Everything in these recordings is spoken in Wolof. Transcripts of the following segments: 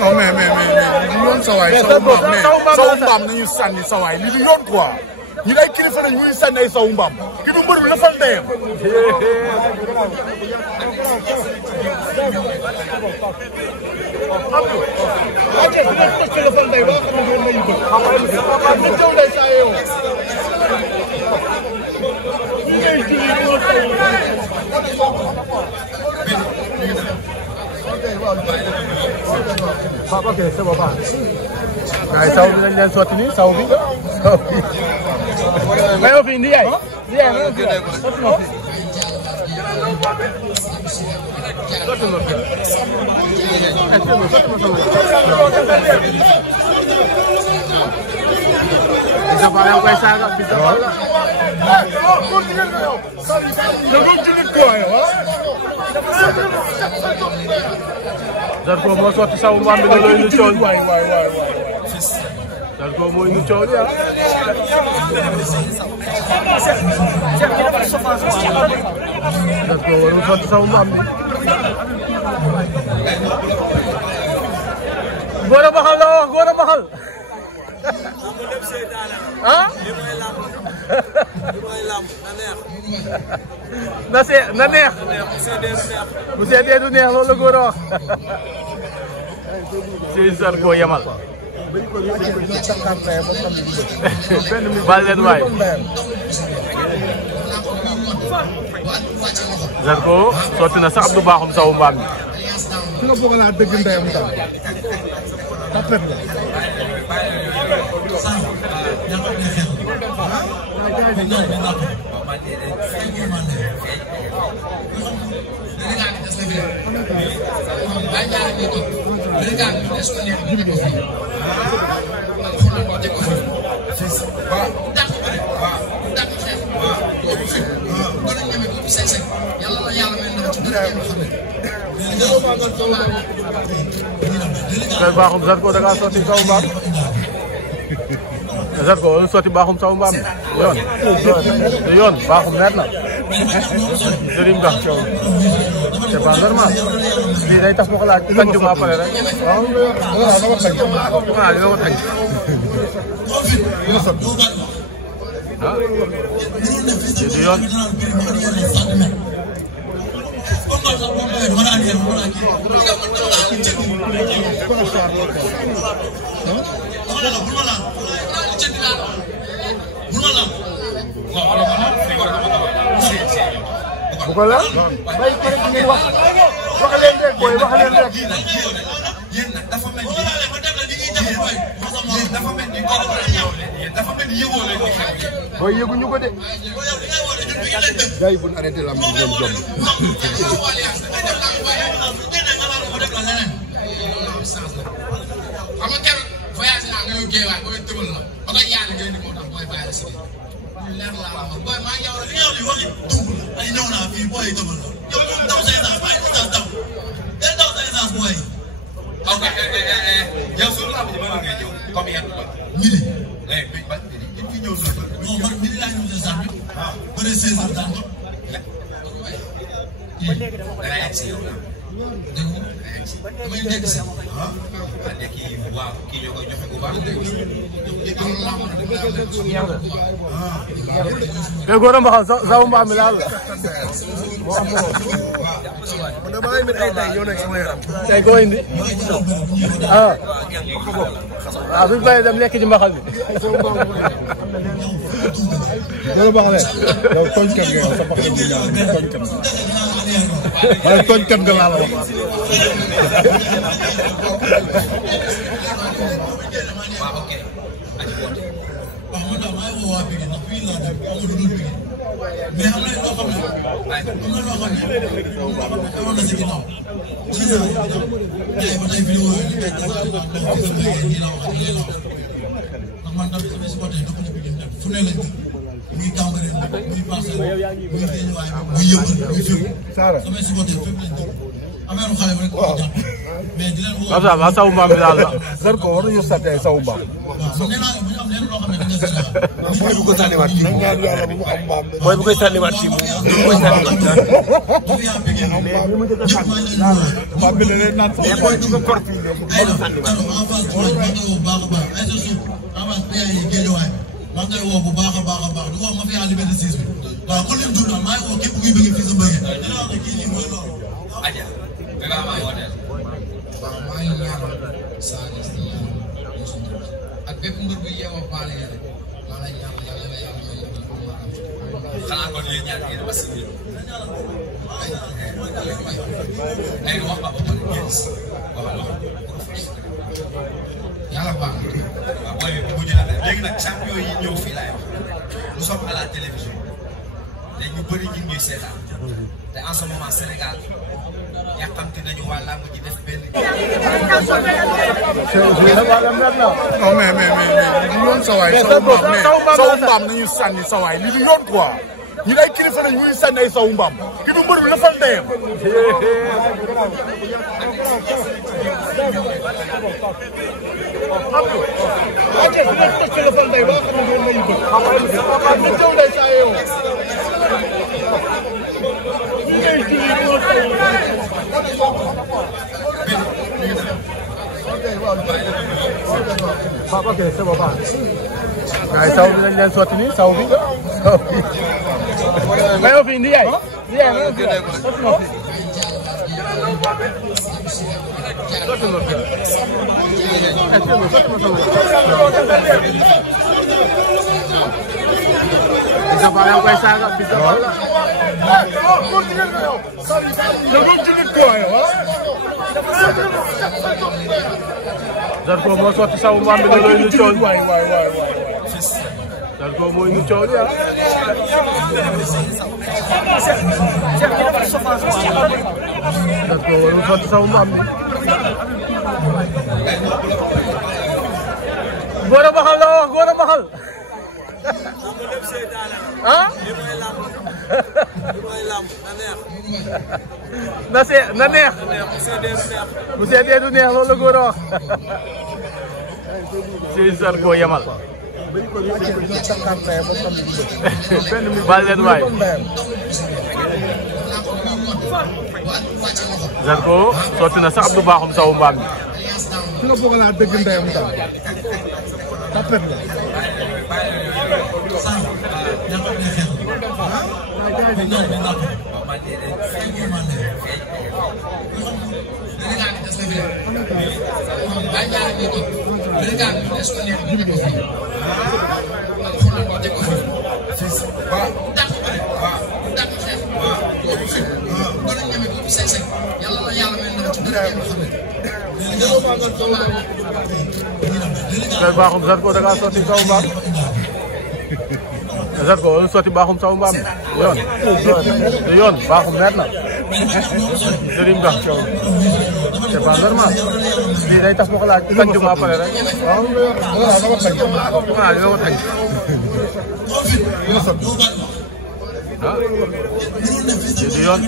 non mais du yoon sa waay sawu mbaam nañu sànni sa waay li du yoon quoi ñi ay kilifa lañ ñuy sànni ay sawu mbaam ki du mbër bi lafal ndeyam ok c'est bon baax waaye saw bi lañ leen sotti nii saw bi may ma fi ndi yaay sotti ma fi koy saaga fi Zarko moo sotti saw mbaam bi nga doy nu coow Zarko mooy nu coow li Zarko waru sotti saw mbaam bi góor a baxal la wax góor a baxal ah na neex bu seetee du neex loolu la góor a wax si Zarko yemal bal leen waay Zarko sotti na sax Abdou Bakhoum sawu mbaam mi ki nga bëgg naa dëgg ndeyam tam tapet la Bakhoum Zarko da ngaa sotti sawu mbaam Zarko sotti Bakhoum sawu mbaam yoon Bakhoum neet na Serigne Ba c'est pas normal lii day tax ma ko laaj tànn ma pare rek waaw dama tànn ah du yoon bu ko la bay pare ci ngeen wax leen rek boy wax leen rek boy yëguñu ko de gars yi bu ñu arrêté la am leen jom góor a mbaxal saw mbaam mi laal tey koo indi ah waaw bu ñu paree dem lekk ci mbaxal bi loolu baax na yow tooñkat nga yow sa mbaxal bi ñaaw tooñkat waaye tooñkat nga laa la wax mais am na loo xam ne si ginnaaw ci sa ba tey vidéo yi ndax man tamit sama supporter dafa ñu bëgg fu ne lañ muy Cambérène muy Parcelles muy Guédiawaye muy Yeumbeul muy fépp sama supporter fépp lañ dëkk affaire xale rek ko jàpp mais di leen woo sawu mbaam bi daal la Zarko war nañu sàtte ay sawu mbaam nee naa bu ñu am leen loo xam ne booy bu ko sànniwaat ci ñaan yàlla bu mu am mbaam. booy bu koy sànniwaat ci bu koy sànniwaat mais li mu njëkk a sànni. mbaam bi leneen naan sax. mais booy du ko korti mais bu ko sànniwaat. maa ngi koy woo bu baax a baax a baax di wax ma fi yàlla Liberté 6 bi waaw kon lim jur maa ngi woo képp kuy bëgg fii sa bëgg dina wax ne kii nii mooy loolu. Adja danga maa ngi wooteel. waaw maa ngi ñaanal saa ak bépp mbër bu yeewoo baale yàlla maa ngi lay ñaanal yàlla na yàlla may yàlla pour ma am. xanaa kon yéen ñaar ngeen ba si biir. léegi wax ba pare ngeen si yàlla baax na. waaw booy bi mujj na léegi nag champion yi ñëw fii laay wax nous sommes à la télévision léegi ñu bëri ñu ngi ñuy seetaan te en ce moment Sénégal yàqamti nañu waa làmb ji def benn. non mais du yoon sa waay sawu mbaam nañu sànni sa waay li du yoon quoi ñi ay kilifa lañ ñuy sànni ay sawu mbaam ki du mbër bi lafal ndeyam. Ok, c'est bon, baax na. waaye saw bi lañ leen sotti nii saw bi. may ma fi ndi yaay. ndi yaay may ma fi sotti ma fi. sotti ma fi. Fils de Balla yaa ngi koy saaga Fils de Balla. Zarko moo sotti sawu mbaam bi nga doon indi coow. Zarko moo indi coow li ah. Zarko warul sotti sawu mbaam bi. góor a baxal la wax góor a baxal. ah. na neex. bu seetee du neex loolu la góor a wax. si Zarko yemal. baal leen waay. Zarko sotti na sax Abdou Bakhoum sawu mbaam bi. su nga bëgg naa dëgg ndeyam tam. tapet la. Bakhoum Zarko da ngaa sotti sawu mbaam. Zarko sotti Bakhoum sawu mbaam yoon Bakhoum neet na. Serigne Ba Thiaw c'est pas normal. lii day tax ma ko laaj tànn ma pare rek. waaw dama tànn. ah dama tànn. ah du yoon.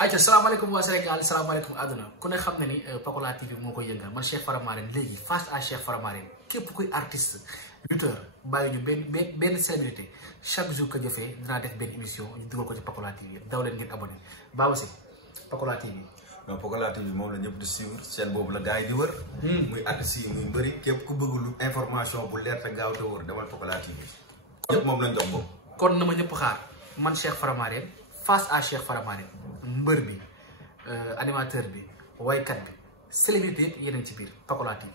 ayca salaamaaleykum waa Sénégal salaamaaleykum àdduna ku ne xam na ni Pakola TV moo koy yëngal man Cheikh Faramareen léegi face à Cheikh Faramareen képp kuy artiste lutteur bàyyi ñu benn célébrité chaque jour que jëfee dinaa def benn émission ñu dugal ko ci Pakola TV daw leen ngeen abonné Baba Sy Pakola TV. non Pakola TV moom la ñëpp di suivre seen boobu la gars yi di wër. muy artistes yi muy mbëri képp ku bëgg lu information bu leer te gaaw te wër demal Pakola TV. ñëpp moom lañ jox ko. kon na ma ñëpp xaar man Cheikh Faramareen face à Cheikh Faramareen mbër bi animateur bi waykat bi célébrité yëpp yeneen ci biir Pakola TV.